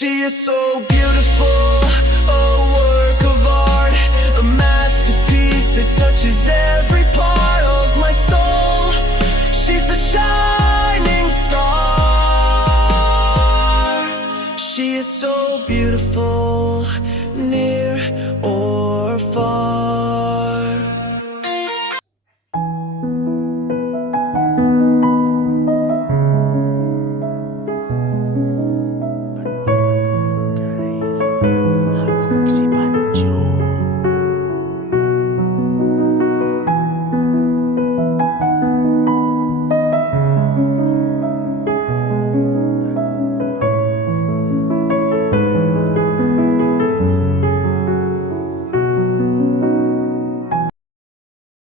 She is so beautiful, a work of art, a masterpiece that touches every part of my soul. She's the shine